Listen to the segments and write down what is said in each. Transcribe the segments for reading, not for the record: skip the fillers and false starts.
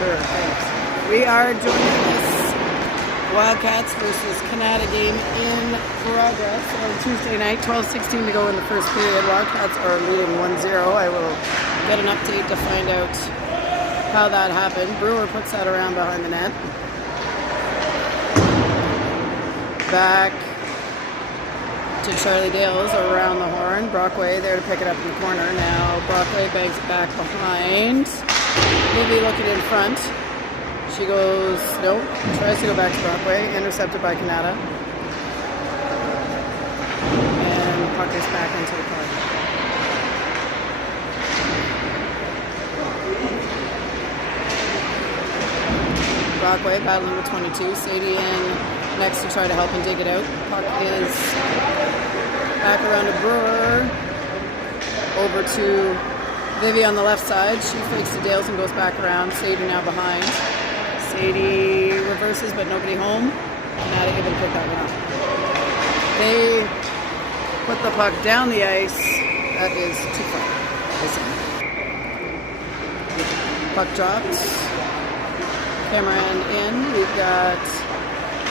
Sure, thanks. We are joining this Wildcats versus Kanata game in progress on Tuesday night, 12:16 to go in the first period. Wildcats are leading 1-0. I will get an update to find out how that happened. Brewer puts that around behind the net. Back to Charlie Dales around the horn. Brockway there to pick it up in the corner. Now Brockway bangs it back behind. Libby looking in front. She goes, nope, tries to go back to Brockway. Intercepted by Kanata. And puck is back into the play. Brockway battling with 22. Sadie in next to try to help and dig it out. Puck is back around to Brewer. Over to Vivi on the left side. She fakes to Dales and goes back around. Sadie now behind. Sadie reverses, but nobody home. Not able to put that one up. They put the puck down the ice. That is too far. Puck dropped. Cameron in. We've got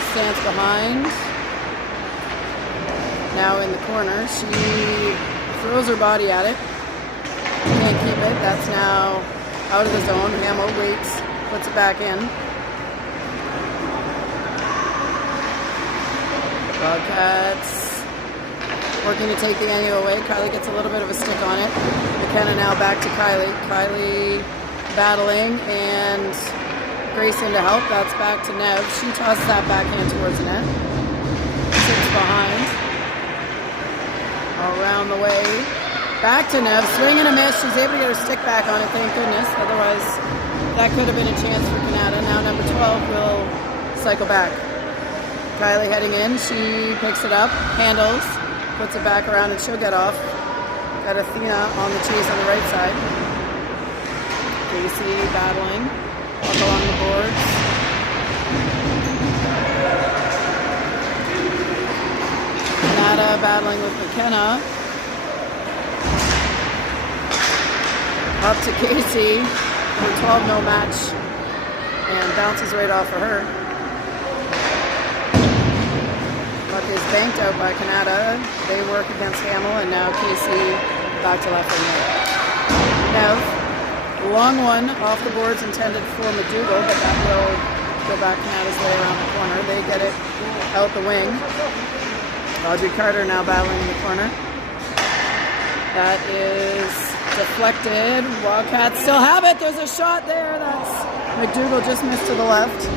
Stance behind. Now in the corner. She throws her body at it. Can't keep it. That's now out of the zone. Hamill waits. Puts it back in. Wildcats working to take the angle away. Kylie gets a little bit of a stick on it. McKenna now back to Kylie. Kylie battling and Grayson to help. That's back to Nev. She tosses that backhand towards the net. Six behind. Around the way. Back to Nev. Swing and a miss. She's able to get her stick back on it, thank goodness. Otherwise, that could have been a chance for Kanata. Now number 12 will cycle back. Kylie heading in. She picks it up, handles, puts it back around, and she'll get off. Got Athena on the chase on the right side. Casey battling up along the boards. Kanata battling with McKenna. Up to Casey. Number 12 no match. And bounces right off of her. Puck is banked out by Kanata. They work against Hamill, and now Casey back to left wing. Nev, long one off the boards intended for McDougall, but that will go back Kanata's way around the corner. They get it out the wing. Audrey Carter now battling in the corner. That is deflected. Wildcats still have it. There's a shot there. That's McDougall just missed to the left.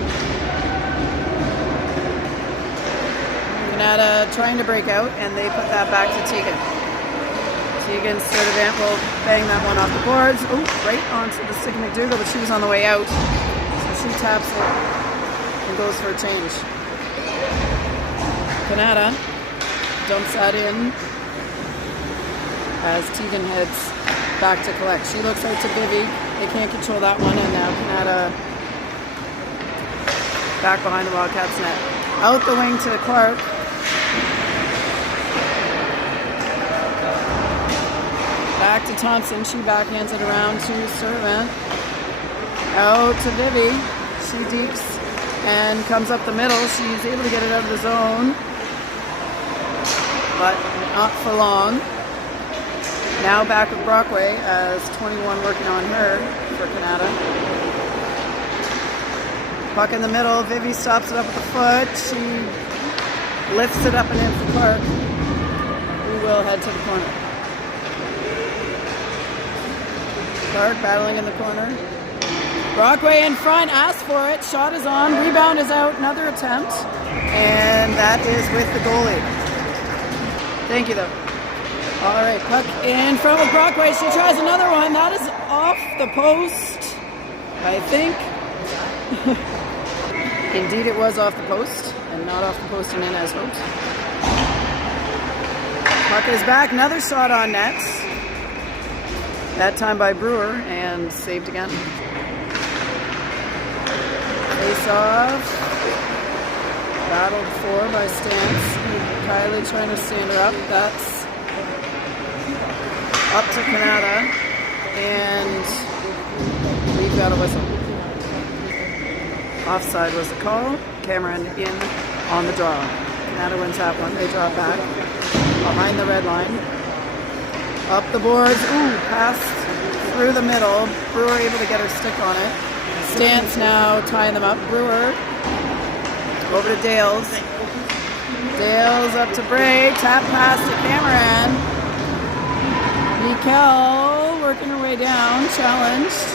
Kanata trying to break out, and they put that back to Tegan. Tegan Sturdivant will bang that one off the boards. Oh, right onto the stick of McDougall, but she was on the way out. So she taps it and goes for a change. Kanata dumps that in as Tegan heads back to collect. She looks out to Vivi. They can't control that one, and now Kanata back behind the Wildcats net. Out the wing to Clark. Back to Thompson. She backhands it around to Sturdivant. Out to Vivi. She deeps and comes up the middle. She's able to get it out of the zone, but not for long. Now back with Brockway as 21 working on her for Kanata. Puck in the middle. Vivi stops it up with the foot. She lifts it up and in for Clark, who will head to the corner. Clark battling in the corner. Brockway in front, asks for it. Shot is on. Rebound is out. Another attempt. And that is with the goalie. Thank you, though. All right, puck in front with Brockway. She tries another one. That is off the post, I think. Indeed, it was off the post, and not off the post and in as hoped. Puck is back. Another shot on net. That time by Brewer, and saved again. Face off. Battled for by Stance. Kylie trying to stand her up. That's up to Kanata, and we've got a whistle. Offside was the call. Cameron in on the draw. Kanata wins that one. They draw back behind the red line. Up the boards. Ooh, passed through the middle. Brewer able to get her stick on it. Stance now tying them up. Brewer over to Dales. Dales up to Bray. Tap pass to Cameron. Mikkel working her way down. Challenged.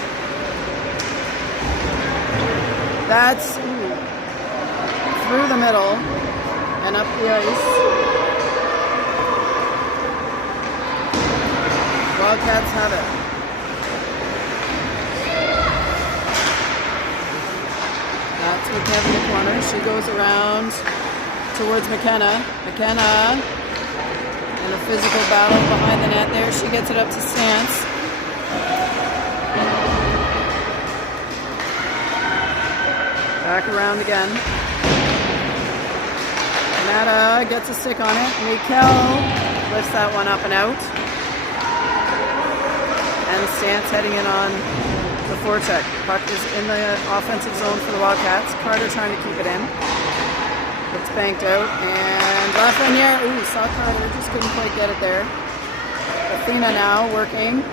That's through the middle and up the ice. Wildcats have it. That's McKenna in the corner. She goes around towards McKenna. McKenna in a physical battle behind the net there. She gets it up to Stance. Back around again. Kanata gets a stick on it. Mikkel lifts that one up and out. And Stance heading in on the forecheck. Puck is in the offensive zone for the Wildcats. Carter trying to keep it in. It's banked out. And Lafreniere, saw Carter, just couldn't quite get it there. Athena now working.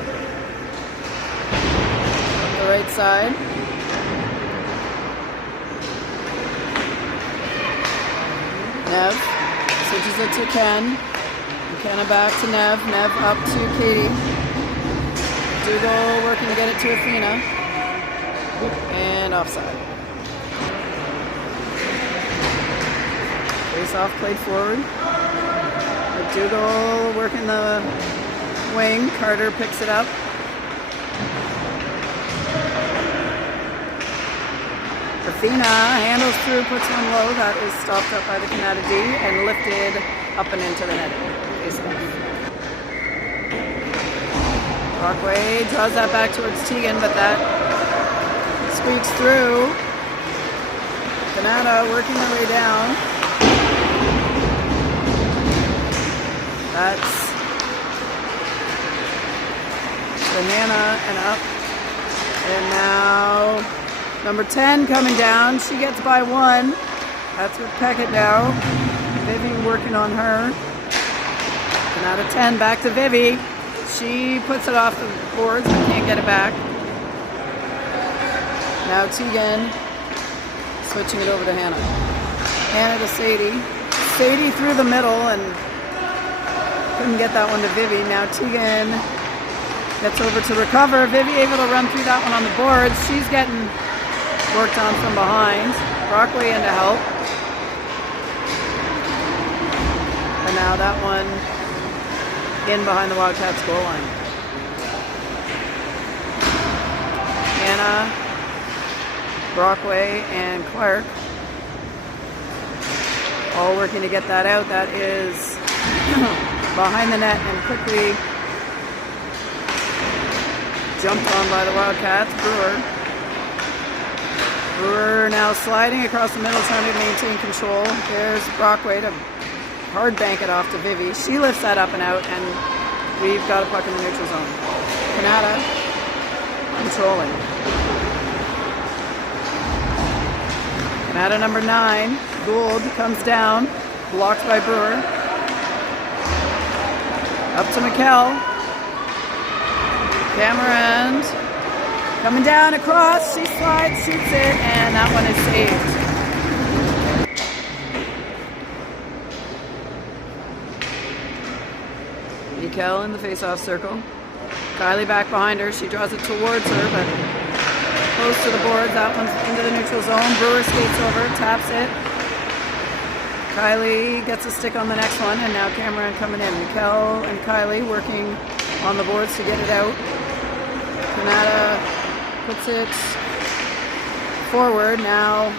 The right side. Nev switches it to Ken. McKenna back to Nev. Nev up to Katie. Dougal working to get it to Athena. And offside. Face off played forward. Dougal working the wing. Carter picks it up. Athena handles through, puts one low. That is stopped up by the Kanata D and lifted up and into the netting. Brockway draws that back towards Tegan, but that squeaks through. Kanata working their way down. That's Banana and up. And now number 10 coming down. She gets by one. That's with Peckett now. Vivi working on her. And out of 10, back to Vivi. She puts it off the boards but can't get it back. Now Tegan switching it over to Hannah. Hannah to Sadie. Sadie through the middle and couldn't get that one to Vivi. Now Tegan gets over to recover. Vivi able to run through that one on the boards. She's getting worked on from behind. Brockway in to help. And now that one in behind the Wildcats goal line. Anna, Brockway, and Clark all working to get that out. That is behind the net and quickly jumped on by the Wildcats. Brewer now sliding across the middle, trying to maintain control. There's Brockway to hard bank it off to Vivi. She lifts that up and out, and we've got a puck in the neutral zone. Kanata controlling. Kanata number 9. Gould comes down, blocked by Brewer. Up to Mikkel. Cameron coming down across. She slides, shoots it, and that one is saved. Mikkel in the face-off circle. Kylie back behind her. She draws it towards her, but close to the board. That one's into the neutral zone. Brewer skates over, taps it. Kylie gets a stick on the next one, and now Cameron coming in. Mikkel and Kylie working on the boards to get it out. Kanata puts it forward, now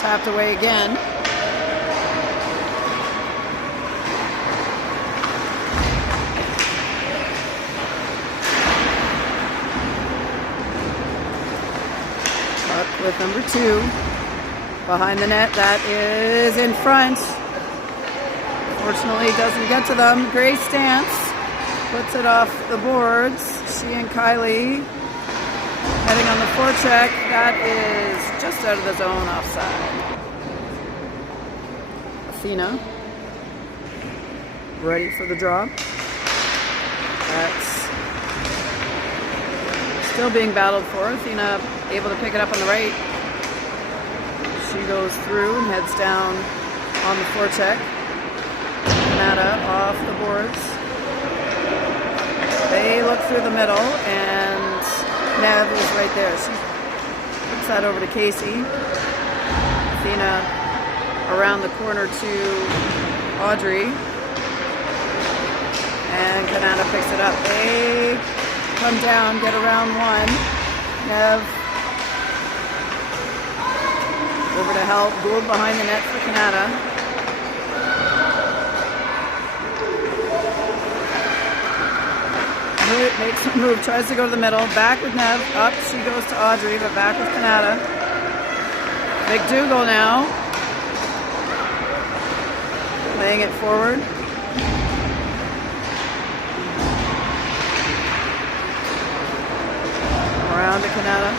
tapped away again. Up with number 2 behind the net. That is in front. Fortunately, doesn't get to them. Grace Stance puts it off the boards. She and Kylie heading on on the forecheck. That is just out of the zone, offside. Athena, ready for the draw. That's still being battled for. Athena able to pick it up on the right. She goes through and heads down on the forecheck. Kanata off the boards. They look through the middle, and Nev is right there. She puts that over to Casey. Athena around the corner to Audrey. And Kanata picks it up. They come down, get around one. Nev over to help. Gould behind the net for Kanata. Makes a move, tries to go to the middle. Back with Nev. Up she goes to Audrey, but back with Kanata. McDougall now. Laying it forward. Around to Kanata.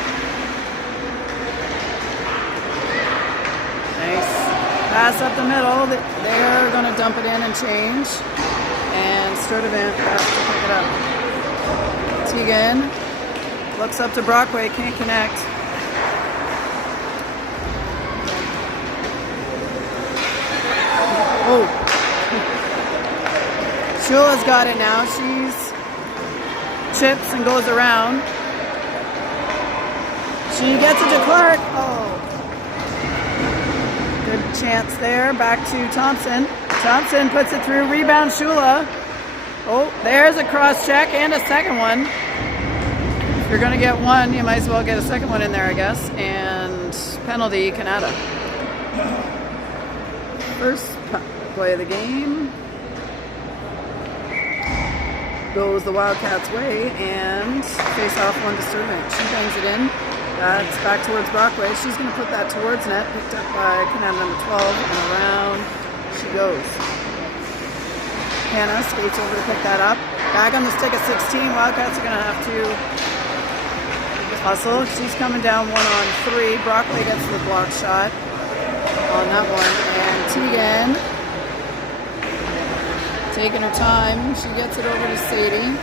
Nice. Pass up the middle. They're going to dump it in and change. And Sturdivant has to pick it up. Tegan looks up to Brockway, can't connect. Oh. Shula's got it now. She's chips and goes around. She gets it to Clark. Oh. Good chance there. Back to Thompson. Thompson puts it through. Rebound Shula. Oh, there's a cross check and a second one. If you're going to get one, you might as well get a second one in there, I guess. And penalty, Kanata. First play of the game goes the Wildcats' way, and face off one to Sturdivant. She bangs it in. That's back towards Brockway. She's going to put that towards net, picked up by Kanata number 12, and around she goes. Hannah skates over to pick that up. Back on the stick at 16. Wildcats are going to have to hustle. She's coming down 1-on-3. Brockway gets the block shot on that one. And Tegan taking her time. She gets it over to Sadie.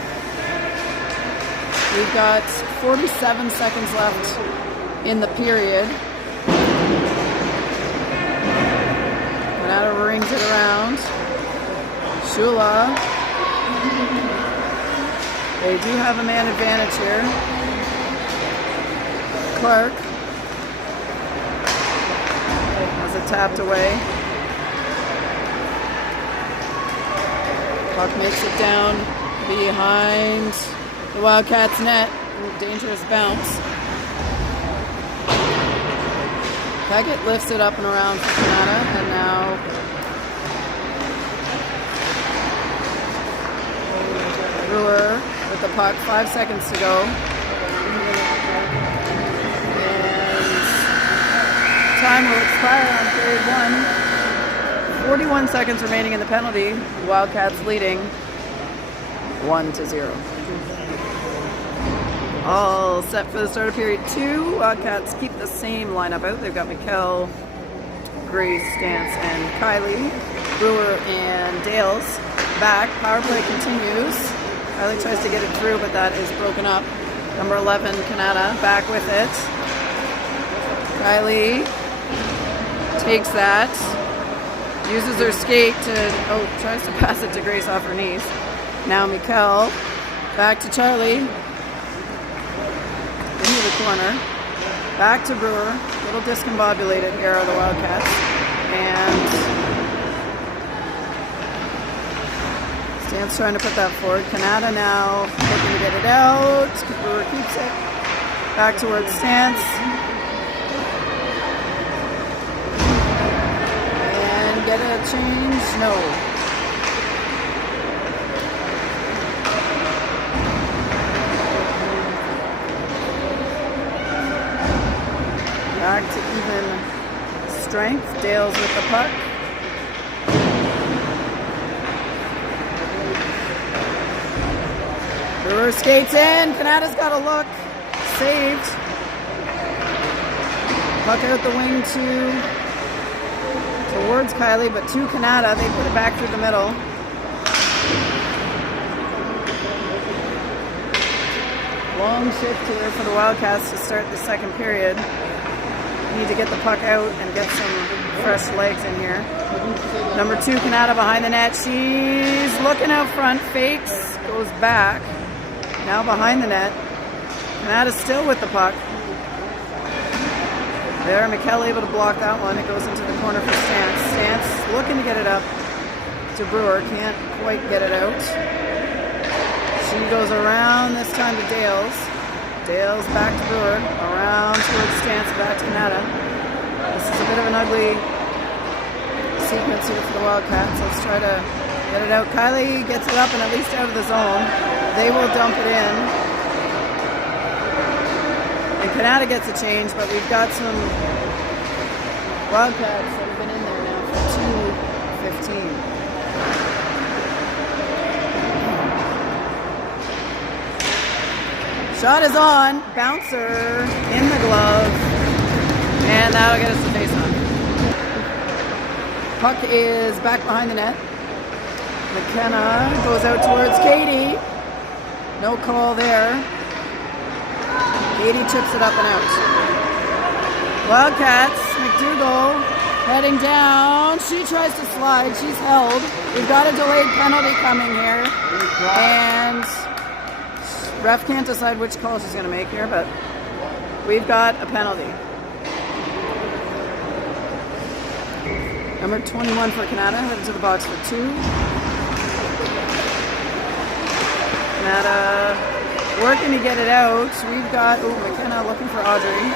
We've got 47 seconds left in the period. Kanata rings it around. Shula. They do have a man advantage here. Clark has it tapped away. Clark makes it down behind the Wildcats' net. Ooh, dangerous bounce. Paget lifts it up and around for Kanata, and now Brewer with the puck, 5 seconds to go. And time will expire on period 1. 41 seconds remaining in the penalty. Wildcats leading 1-0. All set for the start of period 2. Wildcats keep the same lineup out. They've got Mikkel, Grace, Stance, and Kylie. Brewer and Dales back. Power play continues. Kylie tries to get it through, but that is broken up. Number 11, Kanata, back with it. Kylie takes that. Uses her skate to, tries to pass it to Grace off her knees. Now Mikkel, back to Charlie. Into the corner. Back to Brewer. A little discombobulated here are the Wildcats. And Stance trying to put that forward. Kanata now looking to get it out. Brewer keeps it. Back towards Stance. And get a change? No. Back to even strength. Dales with the puck. Brewer skates in. Kanata's got a look. Saved. Puck out the wing towards Kylie, but to Kanata. They put it back through the middle. Long shift here for the Wildcats to start the second period. Need to get the puck out and get some fresh legs in here. Number 2, Kanata behind the net. She's looking out front, fakes, goes back. Now behind the net. Kanata's still with the puck. There, Mikkel able to block that one. It goes into the corner for Stance. Stance looking to get it up to Brewer. Can't quite get it out. She goes around this time to Dales. Dales back to Brewer. Around towards Stance, back to Kanata. This is a bit of an ugly sequence here for the Wildcats. Let's try to get it out. Kylie gets it up and at least out of the zone. They will dump it in. And Kanata gets a change, but we've got some Wildcats that have been in there now for 2:15. Shot is on. Bouncer in the glove. And that'll get us the face on. Puck is back behind the net. McKenna goes out towards Katie. No call there. Katie chips it up and out. Wildcats, McDougall heading down. She tries to slide. She's held. We've got a delayed penalty coming here. And ref can't decide which call she's going to make here, but we've got a penalty. Number 21 for Kanata, headed to the box for 2. Kanata working to get it out. We've got, McKenna looking for Audrey.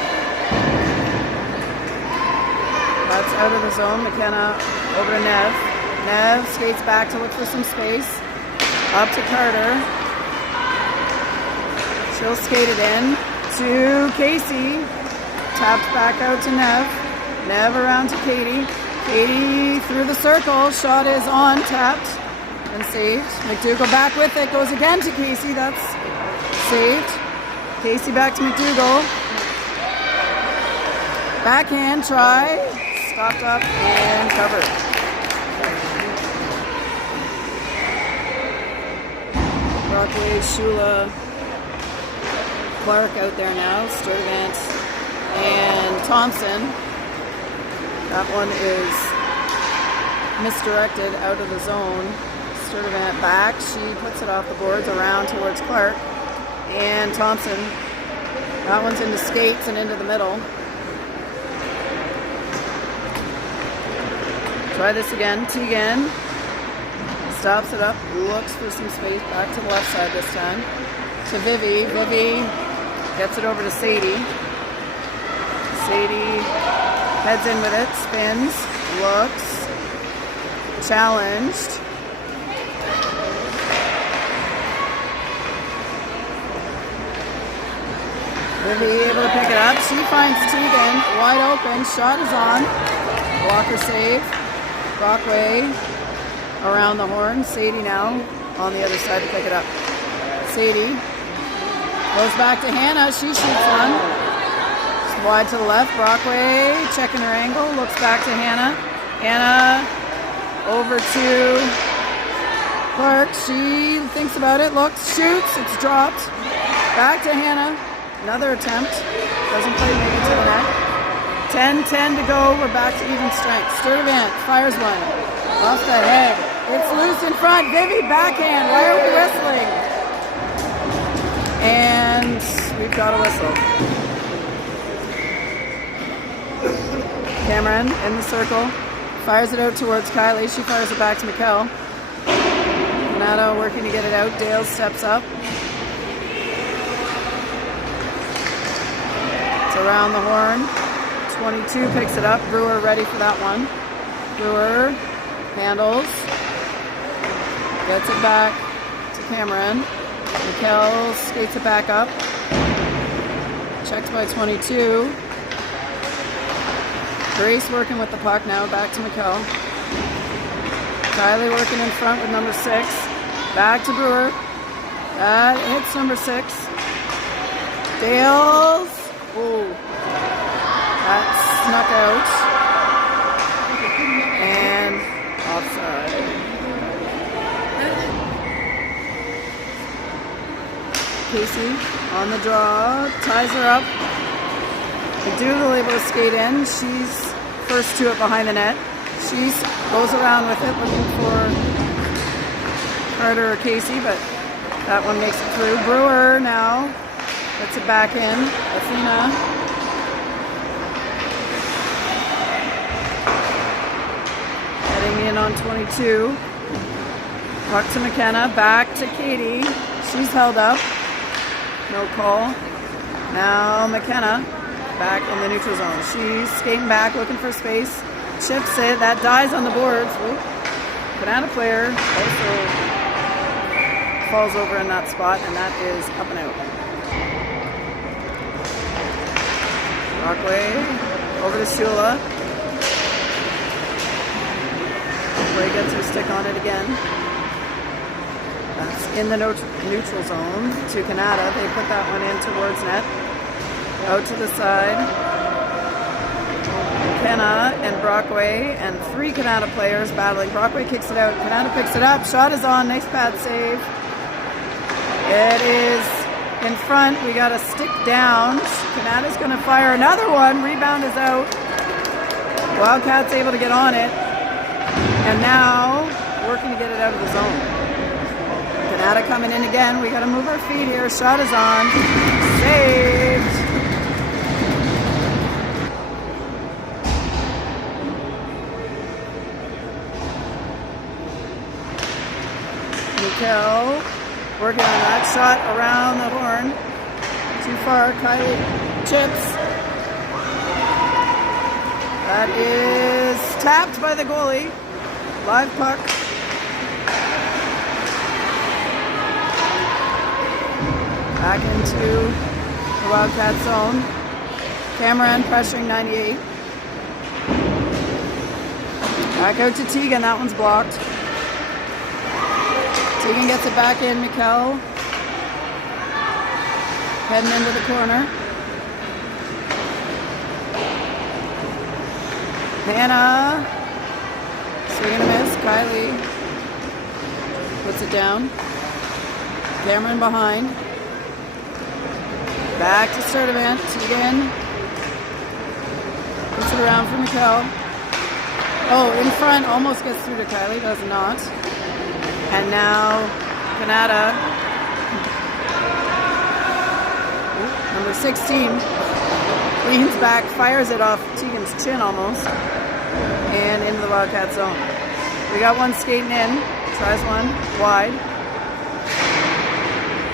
That's out of the zone. McKenna over to Nev. Nev skates back to look for some space. Up to Carter. She'll skate it in to Casey. Tapped back out to Nev. Nev around to Katie. Katie through the circle. Shot is on, tapped and saved. McDougall back with it. Goes again to Casey. That's saved. Casey back to McDougall. Backhand try. Stopped up and covered. Brockway, Shula, Clark out there now. Sturdivant and Thompson. That one is misdirected out of the zone. Sturdivant back. She puts it off the boards around towards Clark. And Thompson. That one's into skates and into the middle. Try this again. Teagan stops it up. Looks for some space. Back to the left side this time. To Vivi. Vivi gets it over to Sadie. Sadie heads in with it, spins, looks, challenged. Vivi able to pick it up. She finds Teagan wide open. Shot is on. Walker save. Brockway around the horn. Sadie now on the other side to pick it up. Sadie goes back to Hannah. She shoots one. Wide to the left, Brockway checking her angle, looks back to Hannah. Hannah over to Clark. She thinks about it, looks, shoots, it's dropped. Back to Hannah. Another attempt. Doesn't quite make it to the net. 10-10 to go. We're back to even strength. Sturdivant fires one. Off the head. It's loose in front. Vivi backhand. Why are we whistling? And we've got a whistle. Cameron in the circle, fires it out towards Kylie. She fires it back to Mikkel. Kanata working to get it out. Dale steps up. It's around the horn. 22 picks it up. Brewer ready for that one. Brewer handles. Gets it back to Cameron. Mikkel skates it back up. Checked by 22. Grace working with the puck now, back to McKell. Kylie working in front with number 6. Back to Brewer. That hits number 6. Dales. Oh, that's Casey on the draw, ties her up. McDougall able to skate in. She's first to it behind the net. She goes around with it looking for Carter or Casey, but that one makes it through. Brewer now gets it back in. Athena. Heading in on 22. Puck to McKenna. Back to Katie. She's held up. No call. Now McKenna back in the neutral zone. She's skating back, looking for space. Chips it. That dies on the boards. Kanata player also falls over in that spot, and that is up and out. Brockway over to Shula. Ray gets her stick on it again. That's in the neutral zone to Kanata. They put that one in towards net. Out to the side. McKenna and Brockway and 3 Kanata players battling. Brockway kicks it out. Kanata picks it up. Shot is on. Nice pad save. It is in front. We got a stick down. Kanata's going to fire another one. Rebound is out. Wildcats able to get on it. And now working to get it out of the zone. Kanata coming in again. We got to move our feet here. Shot is on. Saved. Mikkel working on that shot around the horn. Too far. Kylie chips. That is tapped by the goalie. Live puck. Back into the Wildcat zone. Cameron pressuring 98. Back out to Tegan. That one's blocked. Tegan gets it back in. Mikkel heading into the corner. Hannah swing and a miss. Kylie puts it down. Cameron behind. Back to Sturdivant. Tegan puts it around for Mikkel. Oh, in front, almost gets through to Kylie, does not. And now Kanata, number 16, leans back, fires it off Tegan's chin almost, and into the Wildcat zone. We got one skating in, tries one, wide.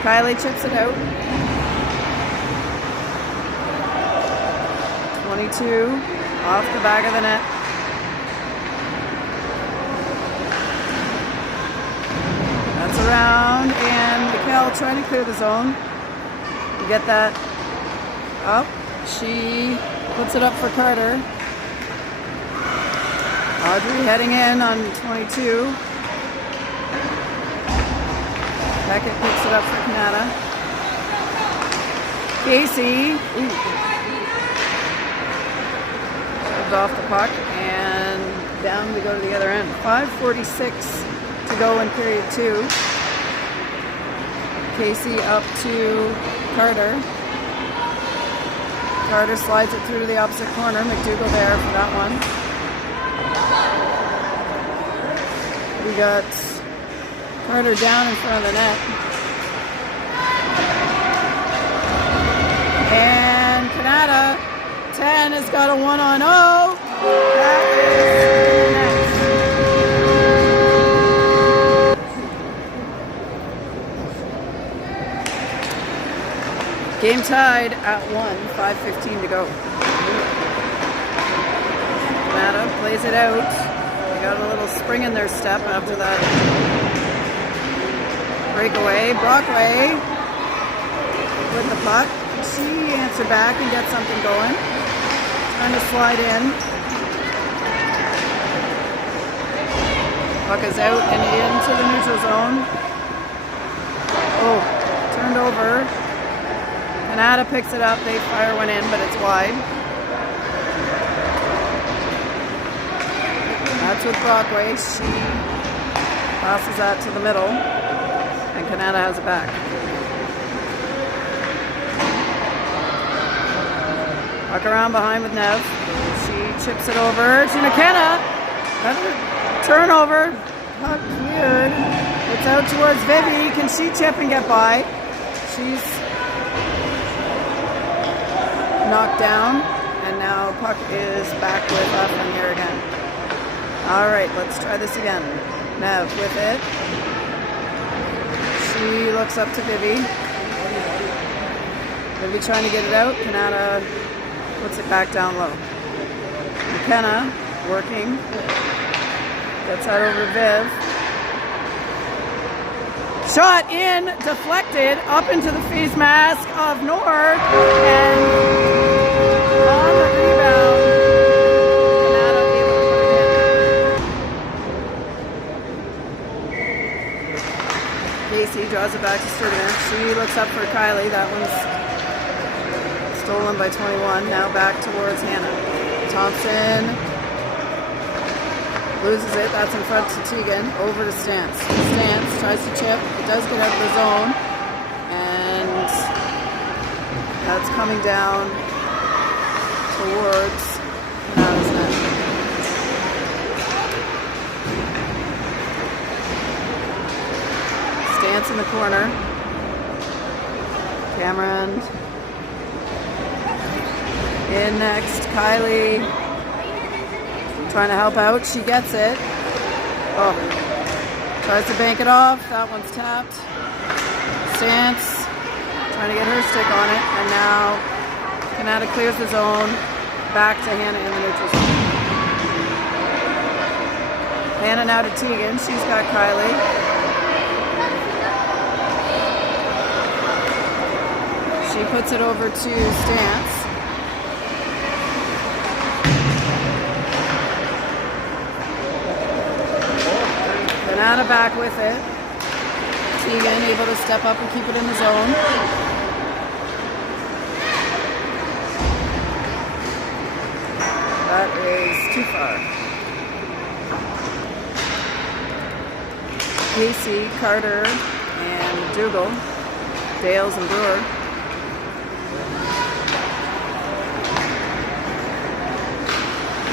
Kylie chips it out. 22, off the back of the net. That's around, and Mikkel trying to clear the zone. You get that up. She puts it up for Carter. Audrey heading in on 22. Beckett picks it up for Kanata. Casey comes off the puck, and down we go to the other end. 5:46 to go in period 2. Casey up to Carter. Carter slides it through to the opposite corner. McDougall there for that one. We got Carter down in front of the net. And Kanata, 10 has got a 1-on-0. That is next. Game tied at 1, 5:15 to go. Kanata plays it out. They got a little spring in their step after that breakaway. Brockway with the puck. She answered back and gets something going. Trying to slide in. Puck is out and into the neutral zone. Oh, turned over. Kanata picks it up. They fire one in, but it's wide. That's with Brockway. She passes that to the middle, and Kanata has it back. Puck around behind with Nev. She chips it over to McKenna. Another turnover. Puck cleared. It's out towards Vivi. Can she chip and get by? She's knocked down. And now puck is back with Lafreniere again. All right, let's try this again. Nev with it. She looks up to Vivi. Vivi trying to get it out. Kanata puts it back down low. McKenna working. Gets that over Viv. Shot in, deflected, up into the face mask of North. And on the rebound, Kanata able to put it in. Casey draws it back to Sturgeon. She looks up for Kylie. That one's stolen by 21. Now back towards Hannah. Thompson loses it. That's in front to Tegan. Over to Stance. Stance tries to chip. It does get out of the zone. And that's coming down towards Kanata's net. Stance in the corner. Cameron in next. Kylie trying to help out. She gets it. Oh. Tries to bank it off. That one's tapped. Stance trying to get her stick on it. And now Kanata clears the zone. Back to Hannah in the neutral zone. Hannah now to Tegan. She's got Kylie. She puts it over to Stance. Kanata back with it. Tegan able to step up and keep it in the zone. That is too far. Casey, Carter, and Dougal. Dales and Brewer.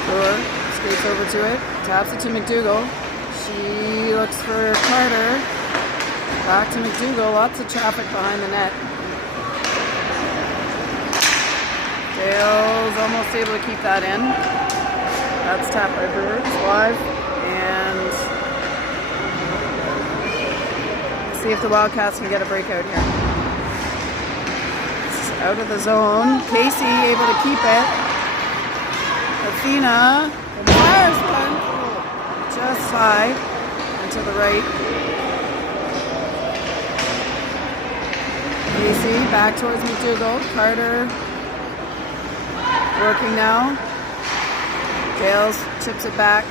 Brewer skates over to it. Taps it to McDougall. She looks for Carter. Back to McDougall. Lots of traffic behind the net. Dale's almost able to keep that in. That's tapped by Brewer. It's live. And see if the Wildcats can get a breakout here. It's out of the zone. Casey able to keep it. Athena fires one. Just high and to the right. Casey back towards McDougall. Carter working now. Dales chips it back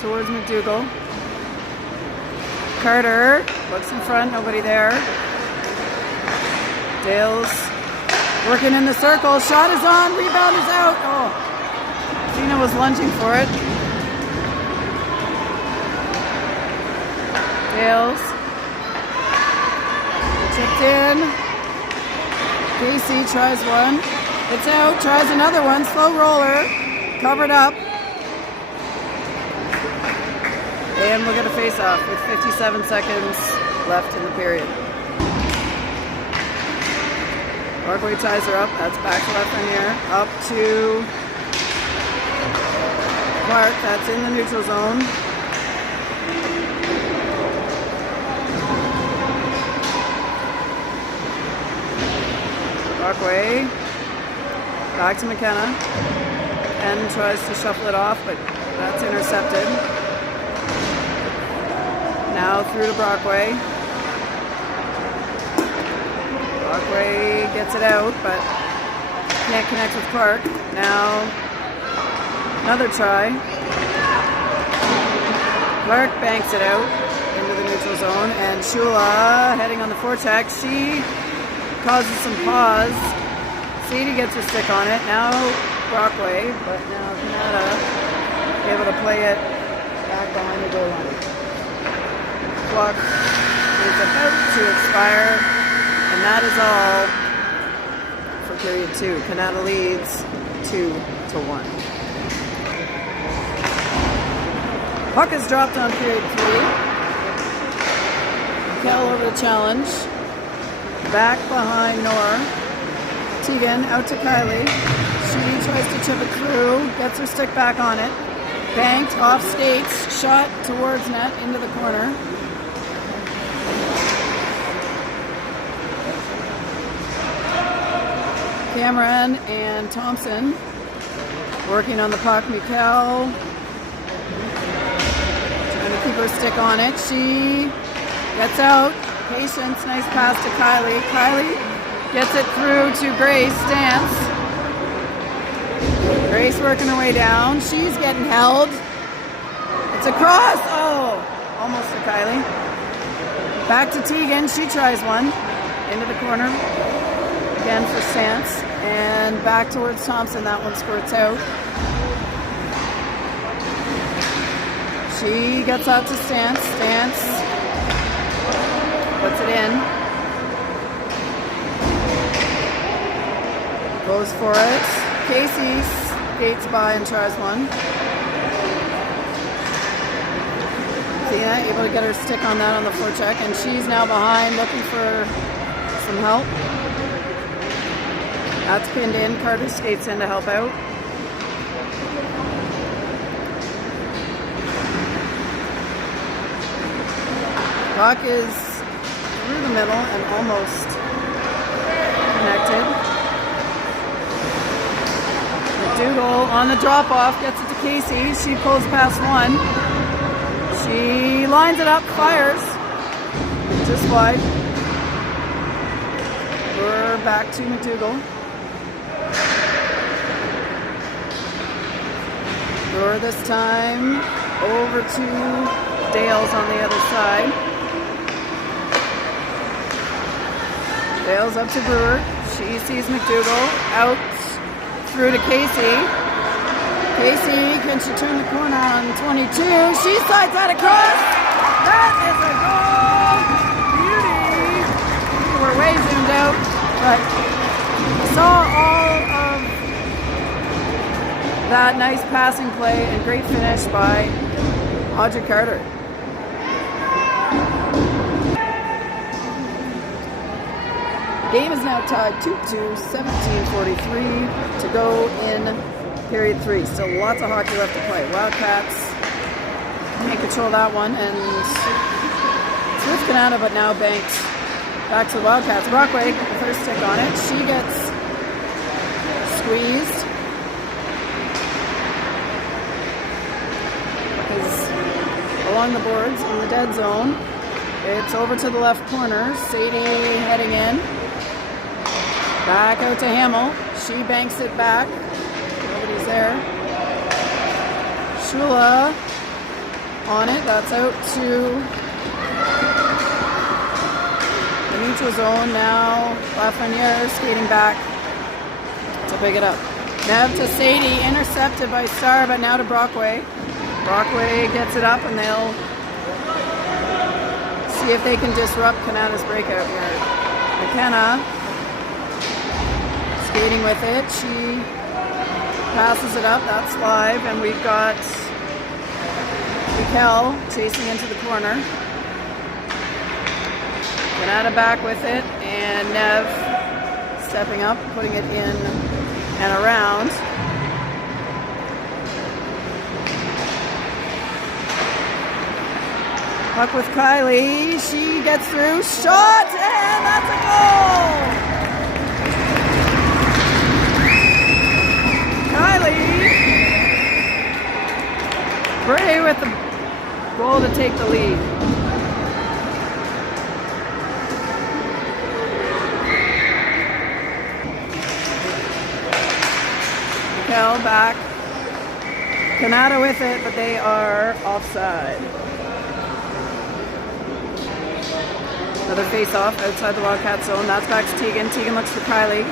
towards McDougall. Carter looks in front, nobody there. Dales working in the circle. Shot is on, rebound is out. Oh, Gina was lunging for it. Dales chipped in. Casey tries one. It's out, tries another one. Slow roller, covered up. And we'll get a face-off with 57 seconds left in the period. Parkway ties her up. That's back to Lafreniere. Up to Clark. That's in the neutral zone. Parkway. Back to McKenna. Penn tries to shuffle it off, but that's intercepted. Now through to Brockway. Brockway gets it out, but can't connect with Clark. Now another try. Clark banks it out into the neutral zone, and Shula heading on the forecheck. She causes some pause. Sadie gets her stick on it. Now Brockway, but now Kanata able to play it back behind the goal line. Clock is about to expire, and that is all for period 2. Kanata leads 2-1. Puck is dropped on period 3. Kel over the challenge. Back behind Nor. Tegan out to Kylie. She tries to chip it through, gets her stick back on it. Banked, off skates, shot towards net, into the corner. Cameron and Thompson working on the puck. Mikkel trying to keep her stick on it. She gets out. Patience, nice pass to Kylie. Kylie gets it through to Grace. Dance. Grace working her way down. She's getting held. It's a cross. Oh, almost to Kylie. Back to Tegan. She tries one. Into the corner. Again for Stance. And back towards Thompson. That one squirts out. She gets out to Stance. Stance puts it in. Goes for it. Casey skates by and tries one. Tina able to get her stick on that on the forecheck, and she's now behind looking for some help. That's pinned in. Carter skates in to help out. Puck is through the middle and almost connected. McDougall on the drop-off, gets it to Casey. She pulls past one. She lines it up, fires. Just wide. We're back to McDougall. Brewer this time over to Dales on the other side. Dales up to Brewer. She sees McDougall out through to Casey. Casey, can she turn the corner on 22? She slides that across. That is a goal. Beauty. We're way zoomed out, but saw all of that nice passing play and great finish by Audrey Carter. Game is now tied 2-2, 17:43 to go in period 3. Still lots of hockey left to play. Wildcats can't control that one, and it's with Kanata, but now banked back to the Wildcats. Brockway with her stick on it. She gets squeezed. Is along the boards in the dead zone. It's over to the left corner. Sadie heading in. Back out to Hamill. She banks it back. Nobody's there. Shula on it. That's out to the neutral zone. Now Lafreniere skating back to pick it up. Nev to Sadie. Intercepted by Starr, but now to Brockway. Brockway gets it up, and they'll see if they can disrupt Kanata's breakout here. McKenna skating with it. She passes it up. That's live, and we've got Mikkel chasing into the corner. Kanata back with it, and Nev stepping up, putting it in and around. Puck with Kylie. She gets through. Shot, and that's a goal! Kylie Bray with the goal to take the lead. Mikkel back. Kanata with it, but they are offside. Another face-off outside the Wildcat zone. That's back to Tegan. Tegan looks for Kylie.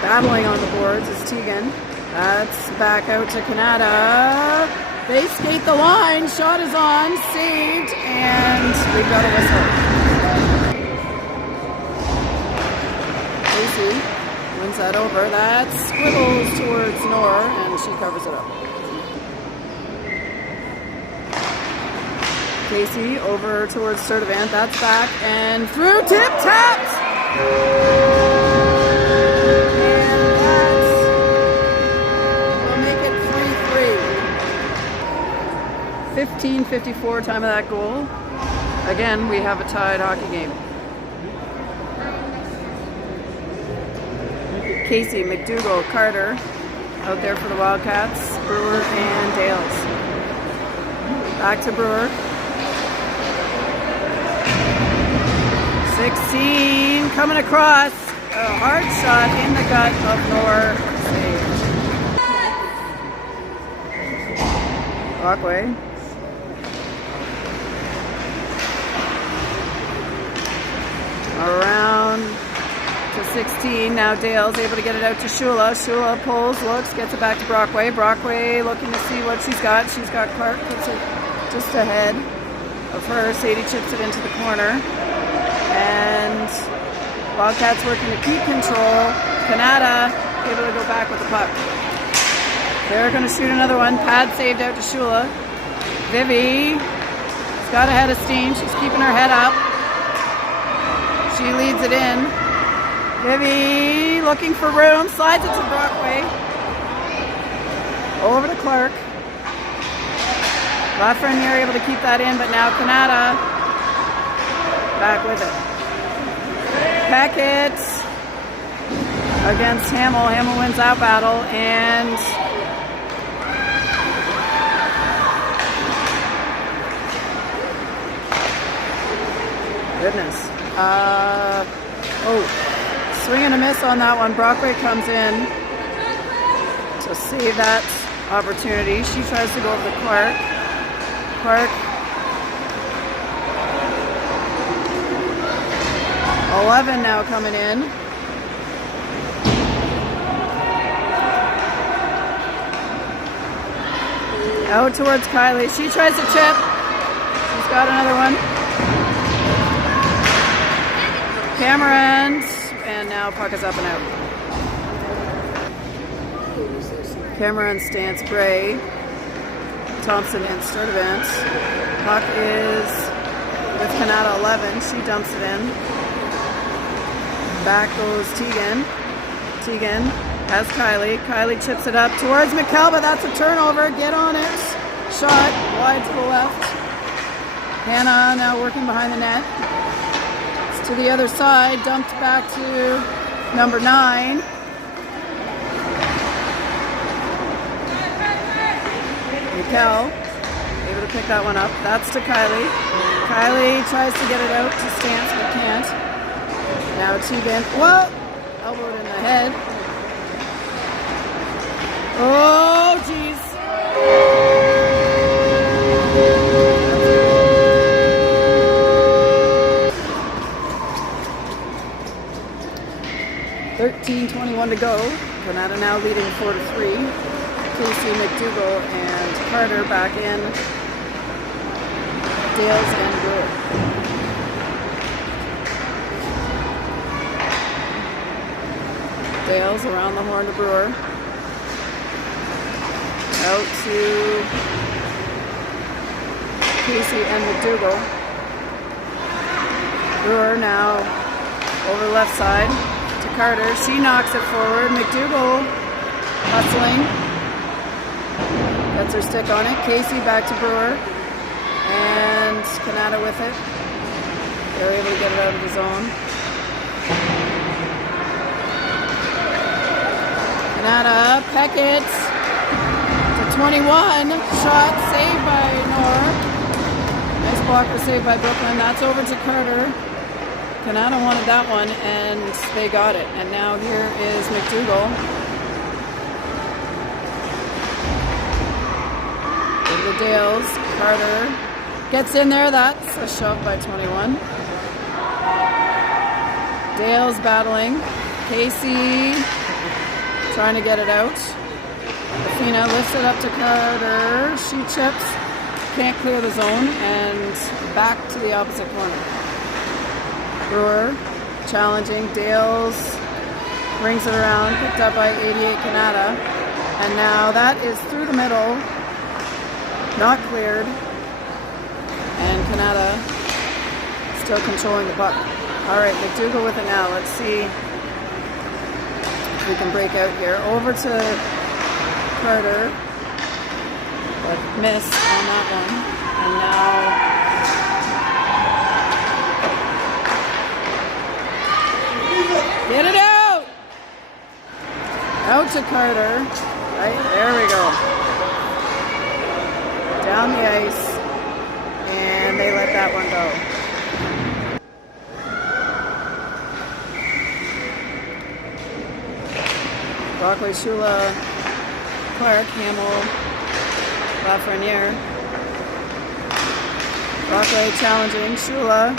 Battling on the boards is Tegan. That's back out to Kanata. They skate the line. Shot is on. Saved. And we've got a whistle. Casey wins that over. That squibbles towards Nor, and she covers it up. Casey over towards Sturdivant. That's back and through. Tip taps! And that will make it 3-3. 15:54 time of that goal. Again, we have a tied hockey game. Casey, McDougall, Carter out there for the Wildcats. Brewer and Dales. Back to Brewer. 16 coming across. A hard shot in the gut of Nor. Walkway. Around to 16. Now Dale's able to get it out to Shula. Shula pulls, looks, gets it back to Brockway. Brockway looking to see what she's got. She's got Clark, puts it just ahead of her. Sadie chips it into the corner. And Wildcats working to keep control. Kanata able to go back with the puck. They're going to shoot another one. Pad saved out to Shula. Vivi has got ahead of steam. She's keeping her head up. She leads it in. Vivi looking for room. Slides it to Brockway. Over to Clark. Lafreniere able to keep that in, but now Kanata back with it. Peckett against Hamill. Hamill wins that battle, and goodness. Swing and a miss on that one. Brockway comes in to save that opportunity. She tries to go over to Clark. Clark. 11 now coming in. Out towards Kylie. She tries to chip. She's got another one. Cameron. And now puck is up and out. Cameron, Stance, Bray, Thompson, and Sturdivant. Puck is with Kanata 11. She dumps it in. Back goes Tegan. Tegan has Kylie. Kylie chips it up towards McKelva. That's a turnover. Get on it. Shot wide to the left. Hannah now working behind the net. It's to the other side. Dumped back to number 9. Mikkel able to pick that one up. That's to Kylie. Kylie tries to get it out to Stance but can't. Now Tegan. Whoa! Elbowed in the head. Oh, jeez. .13:21 to go. Kanata now leading 4-3. Casey, McDougall, and Carter back in. Dales and Brewer. Dales around the horn to Brewer. Out to Casey and McDougall. Brewer now over the left side to Carter. She knocks it forward. McDougall hustling. Gets her stick on it. Casey back to Brewer. And Kanata with it. They're able to get it out of the zone. Kanata, Peckett to 21. Shot saved by Nor. Nice blocker saved by Brooklyn. That's over to Carter. Kanata wanted that one, and they got it. And now here is McDougall. Over to Dales. Carter gets in there. That's a shove by 21. Dales battling. Casey trying to get it out. Athena lifts it up to Carter. She chips. Can't clear the zone. And back to the opposite corner. Brewer challenging. Dales Brings it around, picked up by 88 Kanata. And now that is through the middle, not cleared. And Kanata still controlling the puck. All right, McDougall with it now. Let's see if we can break out here. Over to Carter, but miss on that one. And now, get it out! Out to Carter. Right, there we go. Down the ice, and they let that one go. Brockley, Shula, Clark, Hamill, Lafreniere. Brockley challenging, Shula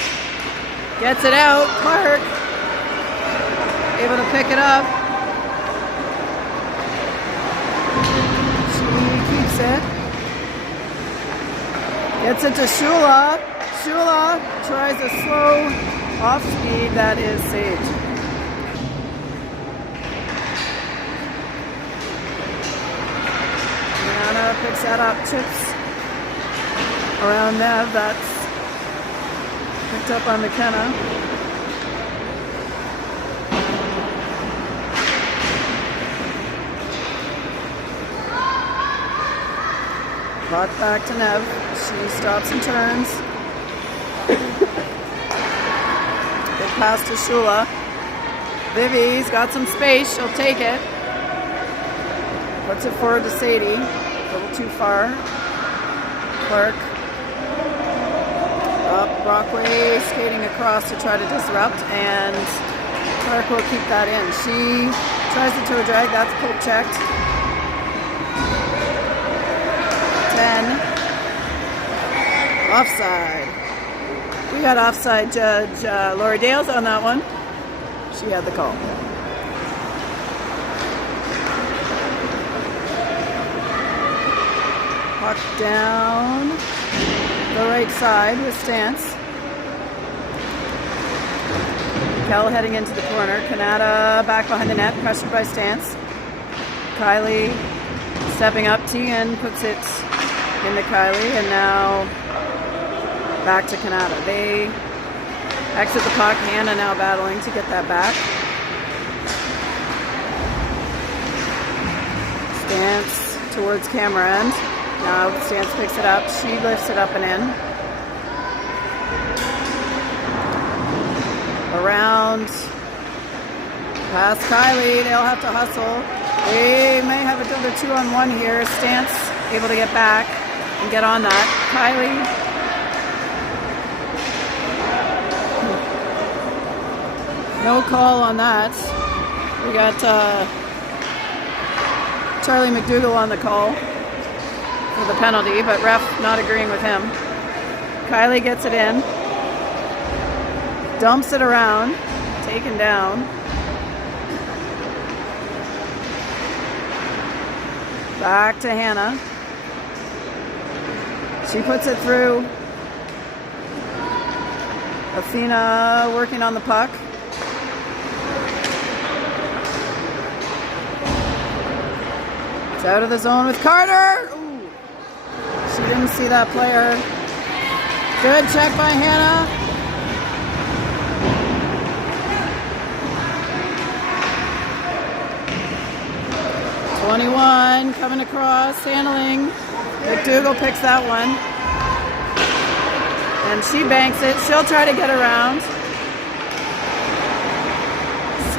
gets it out, Clark able to pick it up. She keeps it. Gets it to Shula. Shula tries a slow off speed that is saved. Anna picks that up, chips around Nev. That's picked up on McKenna. Brought back to Nev. She stops and turns. Good pass to Shula. Vivi's got some space. She'll take it. Puts it forward to Sadie. A little too far. Clark. Up Brockway, skating across to try to disrupt, and Clark will keep that in. She tries the toe drag. That's poke checked. 10. Offside. We got offside judge Lori Dales on that one. She had the call. Puck down the right side with Stance. Kell heading into the corner. Kanata back behind the net, pressured by Stance. Kylie stepping up. Tegan puts it into Kylie, and now back to Kanata. They exit the puck. Hannah now battling to get that back. Stance towards camera end. Now Stance picks it up. She lifts it up and in. Around past Kylie. They'll have to hustle. They may have another 2-on-1 here. Stance able to get back and get on that. Kylie. No call on that. We got Charlie McDougall on the call for the penalty, but ref not agreeing with him. Kylie gets it in. Dumps it around. Taken down. Back to Hannah. She puts it through. Athena working on the puck. It's out of the zone with Carter. Ooh. She didn't see that player. Good check by Hannah. .21 coming across, handling. McDougall picks that one. And she banks it. She'll try to get around.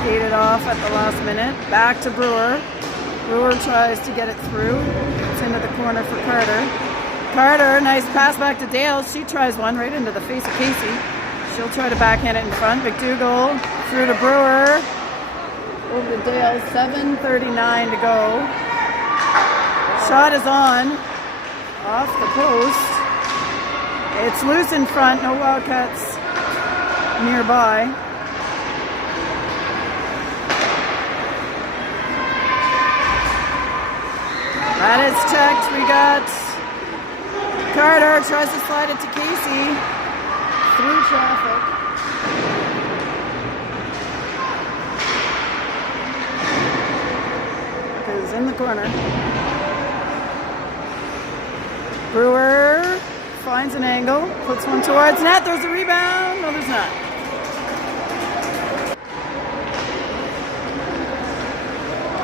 Skated off at the last minute. Back to Brewer. Brewer tries to get it through. It's into the corner for Carter. Carter, nice pass back to Dale. She tries one right into the face of Casey. She'll try to backhand it in front. McDougall through to Brewer. Over to Dale. 7:39 to go. Shot is on. Off the post. It's loose in front. No Wildcats nearby. That is checked. We got Carter tries to slide it to Casey through traffic. in the corner. Brewer finds an angle, puts one towards net. There's a rebound. No, there's not.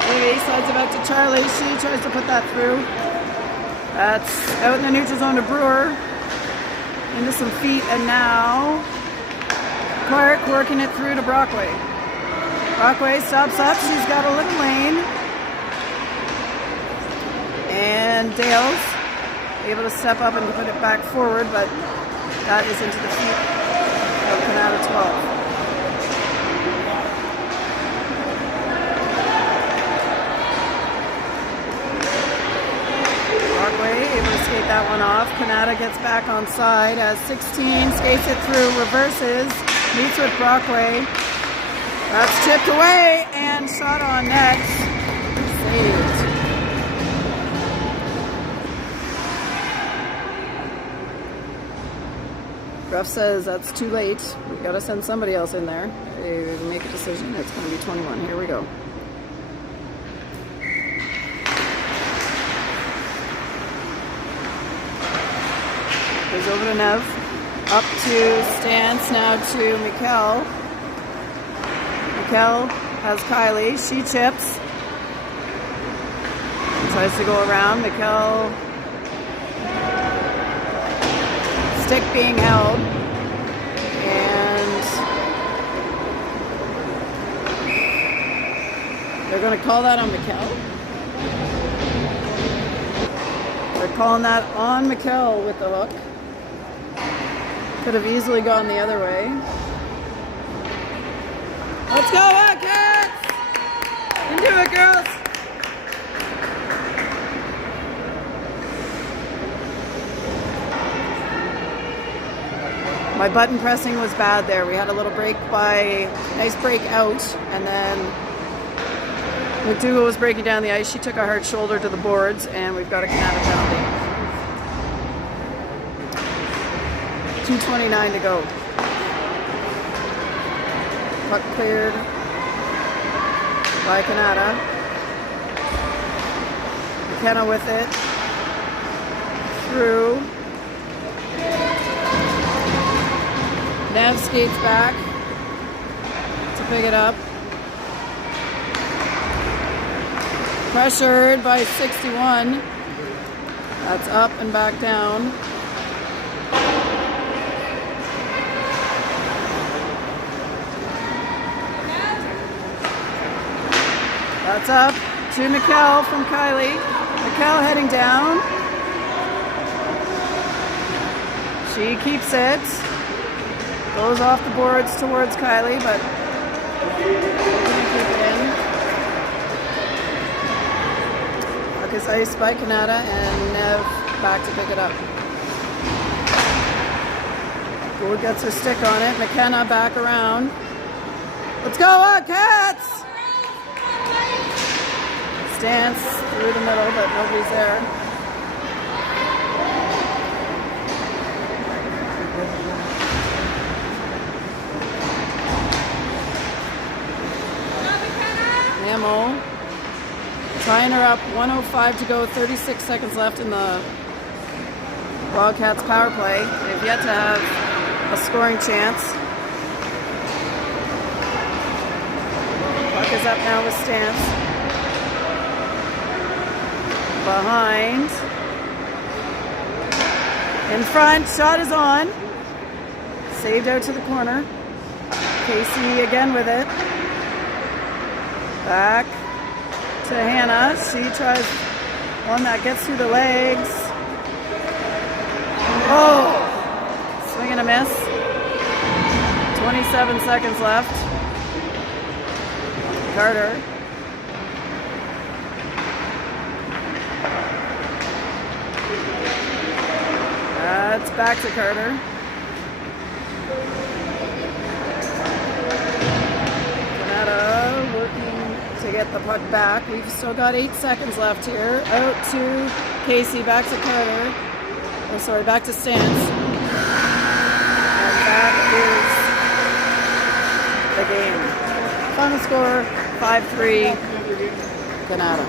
He slides it back to Charlie. She tries to put that through. That's out in the neutral zone to Brewer. Into some feet, and now Clark working it through to Brockway. Brockway stops up. She's got a little lane. And Dale's able to step up and put it back forward, but that is into the feet of Kanata 12. Brockway able to skate that one off. Kanata gets back on side as 16 skates it through, reverses, meets with Brockway. That's chipped away and shot on net. Saved. Ref says that's too late. We've got to send somebody else in there to make a decision. It's going to be 21. Here we go. Goes over to Nev. Up to Stance, now to Mikkel. Mikkel has Kylie. She chips. Tries to go around. Mikkel. Stick being held, and they're going to call that on Mikkel. They're calling that on Mikkel with the hook. Could have easily gone the other way. Let's go, Cats! You can do it, girls! My button pressing was bad there. We had a little break nice break out, and then McDougall was breaking down the ice. She took a hard shoulder to the boards, and we've got a Kanata penalty. 2:29 to go. Puck cleared by Kanata. McKenna with it. Through. Nev skates back to pick it up. Pressured by 61. That's up and back down. That's up to Mikkel from Kylie. Mikkel heading down. She keeps it. Goes off the boards towards Kylie, but we're going to keep it in. Puck is iced by Kanata, and Nev back to pick it up. Gould gets her stick on it. McKenna back around. Let's go, Cats! Stance through the middle, but nobody's there. Ammo. Tying her up, 1:05 to go, 36 seconds left in the Wildcats power play. They've yet to have a scoring chance. Puck is up now with Stance. Behind. In front, shot is on. Saved out to the corner. Casey again with it. Back to Hannah. She tries one that gets through the legs. Oh! Swing and a miss. 27 seconds left. Carter. That's back to Carter. Kanata working to get the puck back. We've still got 8 seconds left here. Out to Casey, back to Carter. Oh, sorry, back to Stance. And that is the game. Final score, 5-3, Kanata.